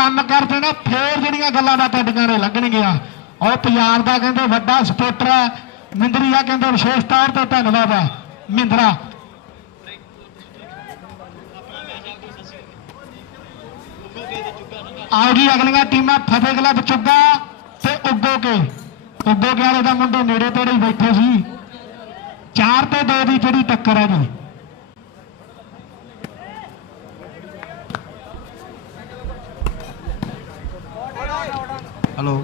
ਕੰਮ ਕਰ ਦੇਣਾ, ਫੇਰ ਜਿਹੜੀਆਂ ਗੱਲਾਂ ਬਾਤਾਂ ਟਿਕਾਣੇ ਲੱਗਣਗੀਆਂ। ਉਹ ਪੰਜਾਬ ਦਾ ਕਹਿੰਦੇ ਵੱਡਾ ਸਪੋਰਟਰ ਹੈ, ਮਿੰਦਰੀਆ ਕਹਿੰਦੇ ਵਿਸ਼ੇਸ਼ ਤੌਰ ਤੇ ਧੰਨਵਾਦ ਹੈ। ਮਿੰਦਰਾ। ਆਓ ਜੀ, ਅਗਲੀਆਂ ਟੀਮਾਂ ਫਤਿਹ ਕਲੱਬ ਚੁੱਗਾ ਤੇ ਉੱਗੋ ਕੇ। ਉੱਗੋ ਕੇ ਵਾਲੇ ਦਾ ਮੁੰਡੇ ਨੇੜੇ ਤੇੜੇ ਹੀ ਬੈਠੇ ਸੀ। 4 ਤੇ 2 ਦੀ ਜਿਹੜੀ ਟੱਕਰ ਹੈ ਜੀ। ਹਲੋ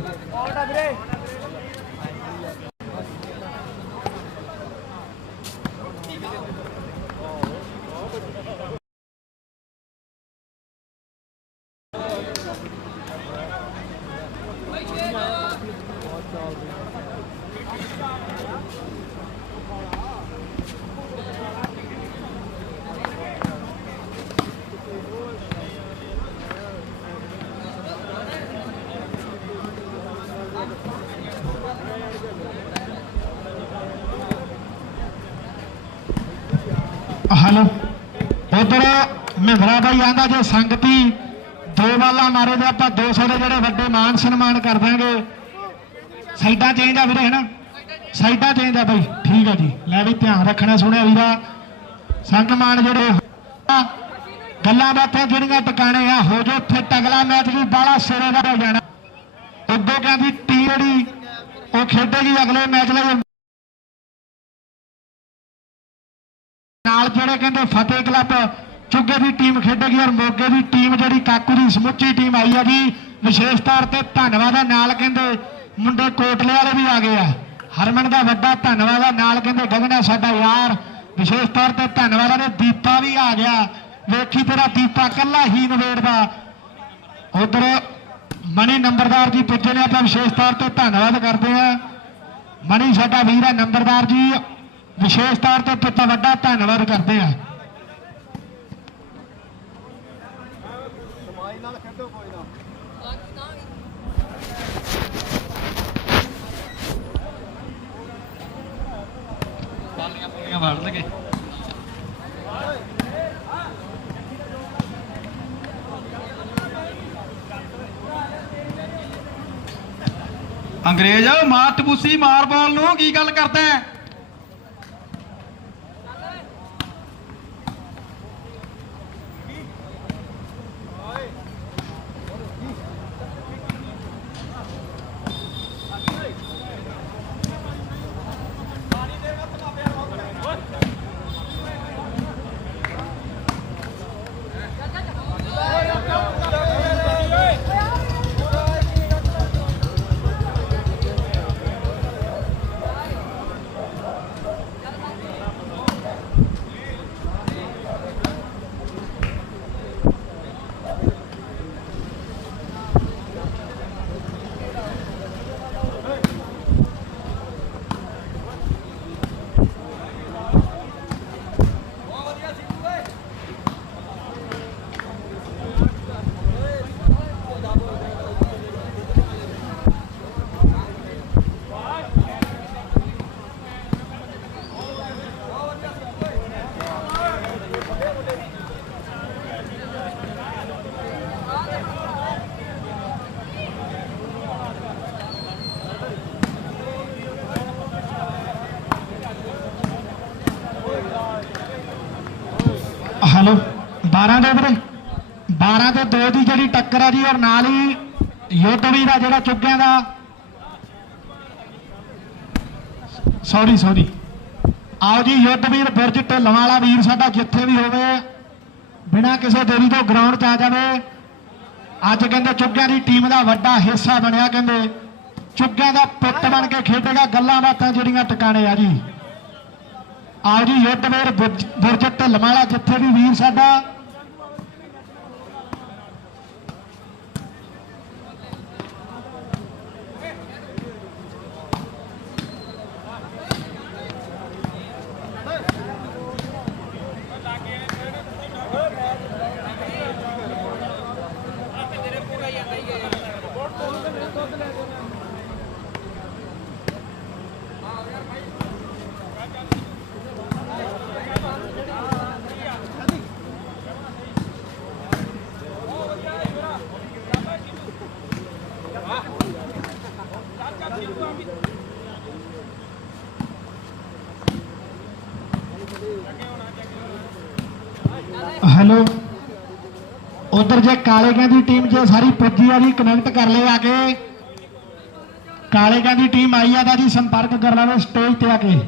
ਹਲੋ ਉਧਰ ਮਹਿੰਦਰਾ ਬਾਈ ਆਂਦਾ ਜੇ ਸੰਗਤੀ, ਦੋ ਵਾਲਾ ਮਾਰੇ ਤੇ ਆਪਾਂ 200 ਦੇ ਜਿਹੜੇ ਵੱਡੇ ਮਾਨ ਸਨਮਾਨ ਕਰ ਦਾਂਗੇ। ਸਾਈਡਾਂ ਚੇਂਜ ਆ ਵੀਰੇ, ਹਨਾ? ਨਾ ਸਾਈਡਾਂ ਚੇਂਜ ਆ ਬਾਈ। ਠੀਕ ਆ ਜੀ। ਲੈ ਵੀ ਧਿਆਨ ਰੱਖਣਾ ਸੁਣਿਆ ਵੀਰਾ। ਸਨਮਾਨ ਜਿਹੜੇ ਗੱਲਾਂ ਬਾਤਾਂ ਜਿਹੜੀਆਂ ਟਿਕਾਣੇ ਆ, ਹੋ ਜੋ ਉੱਥੇ ਟਗਲਾ ਮੈਚ ਵੀ ਬਾਲਾ ਸਿਰੇ ਦਾ ਹੋ ਜਾਣਾ। ਉਦੋਂ ਕਹਿੰਦੀ ਟੀਮ ਜਿਹੜੀ ਉਹ ਖੇਡੇਗੀ ਅਗਲੇ ਮੈਚ ਲਈ। ਨਾਲ ਜਿਹੜੇ ਕਹਿੰਦੇ ਫਤਿਹ ਕਲੱਬ ਚੁੱਗੇ ਦੀ ਟੀਮ ਖੇਡੇਗੀ ਔਰ ਮੋਗੇ ਦੀ ਟੀਮ ਜਿਹੜੀ ਕਾਕੂ ਦੀ ਸਮੁੱਚੀ ਟੀਮ ਆਈ ਹੈ ਜੀ, ਵਿਸ਼ੇਸ਼ ਤੌਰ ਤੇ ਧੰਨਵਾਦ ਹੈ ਨਾਲ ਕਹਿੰਦੇ ਮੁੰਡੇ ਕੋਟਲੇ ਵਾਲੇ ਵੀ ਆ ਗਏ ਆ। ਹਰਮਨ ਦਾ ਵੱਡਾ ਧੰਨਵਾਦ ਹੈ ਨਾਲ ਕਹਿੰਦੇ ਗਗਨਾ ਸਾਡਾ ਯਾਰ। ਵਿਸ਼ੇਸ਼ ਤੌਰ ਤੇ ਧੰਨਵਾਦ ਨੇ ਦੀਪਾ ਵੀ ਆ ਗਿਆ। ਵੇਖੀ ਤੇਰਾ ਦੀਪਾ ਕੱਲਾ ਹੀ ਨਵੇੜਦਾ ਉਧਰ ਮਣੀ ਨੰਬਰਦਾਰ ਜੀ ਪੁੱਜੇ ਨੇ। ਆਪਾਂ ਵਿਸ਼ੇਸ਼ ਤੌਰ ਤੇ ਧੰਨਵਾਦ ਕਰਦੇ ਆ। ਮਣੀ ਸਾਡਾ ਵੀਰ ਹੈ ਨੰਬਰਦਾਰ ਜੀ। ਵਿਸ਼ੇਸ਼ ਤੌਰ ਤੇ ਪਿੱਤਾ ਵੱਡਾ ਧੰਨਵਾਦ ਕਰਦੇ ਆ ਬਾਲੀਆਂ ਬੁਲੀਆਂ ਵੜ ਲਗੇ। ਅੰਗਰੇਜ਼ ਮਾਰ ਟਪੂਸੀ ਮਾਰ ਬਾਲ ਨੂੰ ਕੀ ਗੱਲ ਕਰਦਾ ਹੈ? ਹਲੋ 12 ਦੇ ਵੀਰੇ 12 ਤੇ 2 ਦੀ ਜਿਹੜੀ ਟੱਕਰ ਆ ਜੀ, ਔਰ ਨਾਲ ਹੀ ਯੋਧਵੀ ਦਾ ਜਿਹੜਾ ਚੁੱਕਿਆਂ ਦਾ। ਸੌਰੀ ਸੌਰੀ ਆਓ ਜੀ ਯੁੱਧਵੀਰ ਬਿਰਜ ਢਿੱਲੋਂ ਵਾਲਾ ਵੀਰ ਸਾਡਾ ਜਿੱਥੇ ਵੀ ਹੋਵੇ, ਬਿਨਾਂ ਕਿਸੇ ਦੇਰੀ ਤੋਂ ਗਰਾਊਂਡ 'ਚ ਆ ਜਾਵੇ। ਅੱਜ ਕਹਿੰਦੇ ਚੁੱਗਿਆਂ ਦੀ ਟੀਮ ਦਾ ਵੱਡਾ ਹਿੱਸਾ ਬਣਿਆ, ਕਹਿੰਦੇ ਚੁੱਗਿਆਂ ਦਾ ਪੁੱਤ ਬਣ ਕੇ ਖੇਡੇਗਾ, ਗੱਲਾਂ ਬਾਤਾਂ ਜਿਹੜੀਆਂ ਟਿਕਾਣੇ ਆ ਜੀ। ਆਓ ਜੀ ਯੁੱਧਵੀਰ ਬਿਰਜ ਬਿਰਜ ਢਿੱਲੋਂ ਵਾਲਾ ਜਿੱਥੇ ਵੀ ਵੀਰ ਸਾਡਾ ਹੈਲੋ। ਉਧਰ ਜੇ ਕਾਲੇ ਦੀ ਟੀਮ ਜੇ ਸਾਰੀ ਪੱਜੀ ਆ ਜੀ ਕਨੈਕਟ ਕਰ ਲੈ ਆ ਕੇ। ਕਾਲੇ ਦੀ ਟੀਮ ਆਈ ਆ ਦਾ ਜੀ ਸੰਪਰਕ ਕਰ ਲਾਵੇ ਸਟੇਜ ਤੇ ਆ ਕੇ।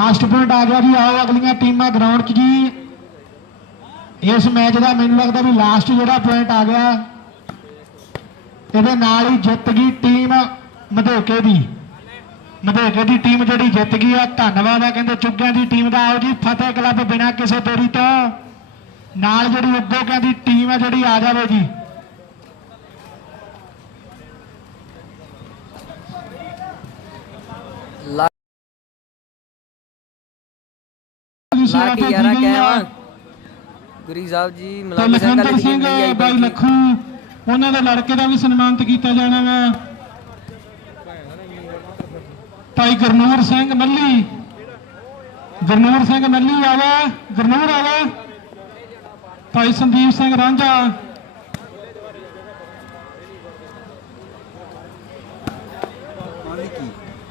ਲਾਸਟ ਪੁਆਇੰਟ ਆ ਗਿਆ ਜੀ ਆਓ ਅਗਲੀਆਂ ਟੀਮਾਂ ਗਰਾਊਂਡ 'ਚ ਜੀ। ਇਸ ਮੈਚ ਦਾ ਮੈਨੂੰ ਲੱਗਦਾ ਵੀ ਲਾਸਟ ਜਿਹੜਾ ਪੁਆਇੰਟ ਆ ਗਿਆ, ਇਹਦੇ ਨਾਲ ਹੀ ਜਿੱਤ ਗਈ ਟੀਮ ਮਧੋਕੇ ਦੀ। ਮਧੇਕੇ ਦੀ ਟੀਮ ਜਿਹੜੀ ਜਿੱਤ ਗਈ ਆ, ਧੰਨਵਾਦ ਆ, ਕਹਿੰਦੇ ਚੁੱਗਿਆਂ ਦੀ ਟੀਮ ਦਾ। ਆਓ ਜੀ, ਫਤਿਹ ਕਲੱਬ ਬਿਨਾਂ ਕਿਸੇ ਦੇਰੀ ਤੋਂ। ਨਾਲ ਜਿਹੜੀ ਉੱਗੋਕਿਆਂ ਕਹਿੰਦੀ ਟੀਮ ਆ ਜਿਹੜੀ ਆ ਜਾਵੇ ਜੀ ਲਾ ਲਾ ਕੇ ਯਾਰਾ ਕਹਿਵਾ ਗੁਰੀ ਸਾਹਿਬ ਜੀ ਤੇ ਮਲੰਗ ਸਿੰਘ ਵਾਲੀ ਟੀਮ ਲਈ ਆਈ ਬਾਈ ਬਾਈ ਲੱਖੂ ਉਹਨਾਂ ਦੇ ਲੜਕੇ ਦਾ ਵੀ ਸਨਮਾਨਿਤ ਕੀਤਾ ਜਾਣਾ ਵਾ। ਭਾਈ ਗੁਰਨੂਰ ਸਿੰਘ ਮੱਲੀ। ਗੁਰਨੂਰ ਸਿੰਘ ਮੱਲੀ ਆਵਾ ਗੁਰਨੂਰ ਆਵਾ। ਭਾਈ ਸੰਦੀਪ ਸਿੰਘ ਰਾਂਝਾ।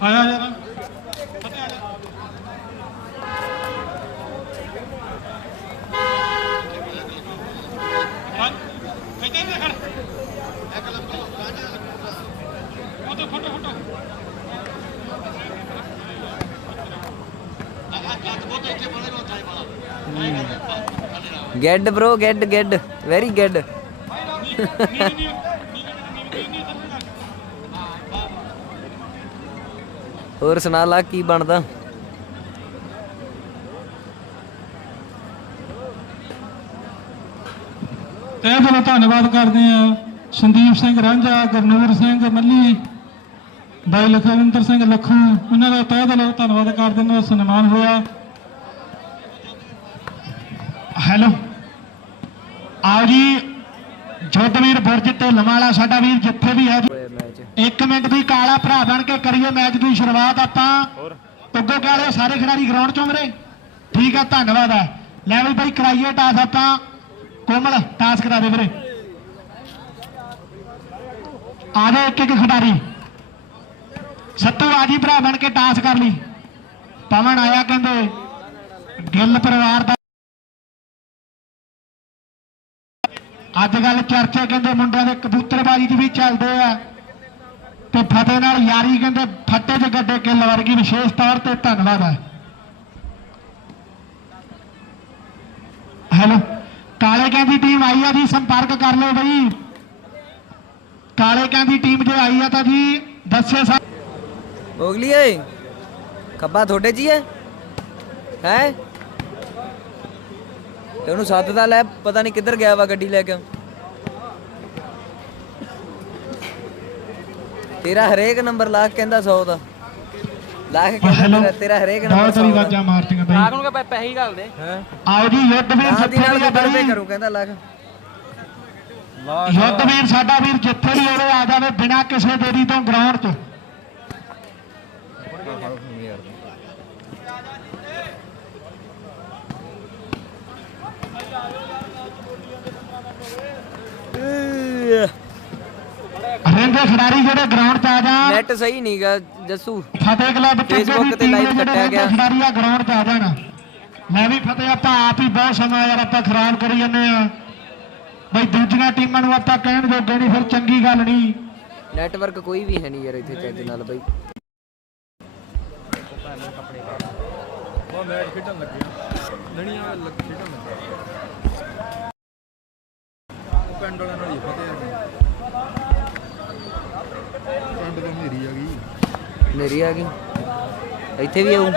ਆਇਆ ਯਾਰ ਗੈਡ bro ਗੈਡ ਗੈਡ ਵੈਰੀ ਗੈਡ ਹੋਰ ਸੁਣਾ ਲਾ ਕੀ ਬਣਦਾ? ਤਹਿ ਦਿਲੋਂ ਧੰਨਵਾਦ ਕਰਦੇ ਆ ਸੰਦੀਪ ਸਿੰਘ ਰਾਂਝਾ, ਗੁਰਨੂਰ ਸਿੰਘ ਮੱਲੀ, ਬਾਈ ਲਖਵਿੰਦਰ ਸਿੰਘ ਲੱਖੂ। ਉਹਨਾਂ ਦਾ ਤਹਿ ਦਿਲੋਂ ਧੰਨਵਾਦ ਕਰਦੇ ਨੇ ਸਨਮਾਨ ਹੋਇਆ। ਹੈਲੋ। ਆਓ ਜੀ ਜੋਧਵੀਰ ਬੁਰਜ ਤੇ ਲਮਾਲਾ ਸਾਡਾ ਵੀਰ ਜਿੱਥੇ ਵੀ ਹੈ ਜੀ। ਹੋਇਆ ਮਿੰਟ ਦੀ ਕਾਲਾ ਭਰਾ ਬਣ ਕੇ ਕਰੀਏ ਮੈਚ ਦੀ ਸ਼ੁਰੂਆਤ ਆਪਾਂ। ਉੱਗੋ ਕਾਲੇ ਸਾਰੇ ਖਿਡਾਰੀ ਗਰਾਊਂਡ ਚੋਂ ਮਰੇ ਠੀਕ ਆ, ਧੰਨਵਾਦ ਆ। ਲੈ ਵੀ ਬਾਈ ਕਰਾਈਏ ਟਾਸ ਆਪਾਂ। ਕੋਮਲ ਟਾਸ ਕਰਾ ਦੇ ਵੀਰੇ। ਆ ਜਾਓ ਇੱਕ ਇੱਕ ਖਿਡਾਰੀ। ਸੱਤੂ ਆਜੀ ਭਰਾ ਬਣ ਕੇ ਟਾਸ ਕਰ ਲਈ। ਪਵਨ ਆਇਆ ਕਹਿੰਦੇ, ਗਿੱਲ ਪਰਿਵਾਰ ਦਾ ਅੱਜ ਕੱਲ ਚਰਚੇ ਕਹਿੰਦੇ ਮੁੰਡਿਆਂ ਦੇ ਕਬੂਤਰਬਾਜੀ 'ਚ ਵੀ ਚੱਲਦੇ ਆ। ਤੇ ਫਤਿਹ ਨਾਲ ਯਾਰੀ ਕਹਿੰਦੇ ਫੱਟੇ 'ਚ ਗੱਡੇ ਕਿੱਲ ਵਰਗੀ ਵਿਸ਼ੇਸ਼ ਤੌਰ ਤੇ ਧੰਨਵਾਦ ਹੈ ਹੈਲੋ, ਕਾਲੇ ਕਾਂ ਦੀ ਟੀਮ ਆਈ ਆ ਜੀ, ਸੰਪਰਕ ਕਰ ਲਓ ਬਈ। ਕਾਲੇ ਕਾਂ ਦੀ ਟੀਮ ਜੇ ਆਈ ਆ ਤਾਂ ਜੀ ਦੱਸੇ ਸਾ ਮੋਗਲੀ ਓਏ, ਖੱਬਾ ਤੁਹਾਡੇ ਜੀ ਹੈ ਹੈ? ਤੇ ਉਹਨੂੰ ਸੱਦ ਦਾ ਲੈ ਪਤਾ ਨਹੀਂ ਕਿੱਧਰ ਗਿਆ ਵਾ ਗੱਡੀ ਲੈ ਕੇ। ਤੇਰਾ ਹਰੇਕ ਨੰਬਰ ਲਾਖ ਕਹਿੰਦਾ 100 ਦਾ। ਲਾਖ ਕਹਿੰਦਾ ਹੈਲੋ ਤੇਰਾ- ਹਰੇਕ ਨੰਬਰ ਬਹੁਤ 100 ਸਾਰੀ ਵਾਜਾਂ ਮਾਰਤੀਆਂ ਬਈ। ਆਗ ਨੂੰ ਕਿ ਪੈਸੇ ਹੀ ਗੱਲ ਦੇ। ਹੈ? ਆਓ ਜੀ ਯੁੱਧਵੀਰ ਨਾਲ ਦੀ ਨਾਲ ਜਿੱਥੇ ਗੂਗਲ ਵੀ ਪੇ ਕਰੂ ਕਹਿੰਦਾ ਲੱਖ। ਯੁੱਧਵੀਰ ਸਾਡਾ ਵੀਰ ਜਿੱਥੇ ਵੀ ਹੋਵੇ ਆ ਜਾਵੇ ਬਿਨਾਂ ਕਿਸੇ ਦੇਰੀ ਤੋਂ ਗਰਾਊਂਡ 'ਚ। ਰਹਿੰਦੇ ਖਿਡਾਰੀ ਜਿਹੜੇ ਗਰਾਊਂਡ 'ਚ ਆ ਜਾਣ ਨੈਟ ਸਹੀ ਨਹੀਂਗਾ ਜੱਸੂ। ਫਤਿਹ ਕਲੱਬ ਤੇ Facebook ਤੇ live ਕੱਟਿਆ ਗਿਆ। ਖਿਡਾਰੀ ਆ ਗਰਾਊਂਡ 'ਚ ਆ ਜਾਣ। ਮੈਂ ਵੀ ਫਤਿਹ ਆਪਾਂ ਆਪ ਹੀ ਬਹੁਤ ਸਮਾਂ ਯਾਰ ਆਪਾਂ ਖਰਾਬ ਕਰੀ ਜਾਂਦੇ ਆ। ਬਈ ਦੂਜੀਆਂ ਟੀਮਾਂ ਨੂੰ ਆਪਾਂ ਕਹਿਣ ਜੋਗੇ ਨਹੀਂ ਫਿਰ ਚੰਗੀ ਗੱਲ ਨਹੀਂ। ਨੈਟਵਰਕ ਕੋਈ ਵੀ ਹੈ ਨਹੀਂ ਯਾਰ ਇੱਥੇ ਚੱਜ ਨਾਲ ਬਈ। ਉਹ ਮੈਚ ਖੇਡਣ ਲੱਗਿਆ। ਲੜੀਆਂ ਲੱਗ ਖੇਡਣ ਲੱਗਿਆ। ਪਿੰਡ ਵਾਲਿਆਂ ਨਾਲ ਹੀ ਫਤਿਹ ਪਿੰਡ ਤੋਂ ਮੇਰੀ ਆ ਗਈ। ਮੇਰੀ ਆ ਗਈ। ਇੱਥੇ ਵੀ ਆਉ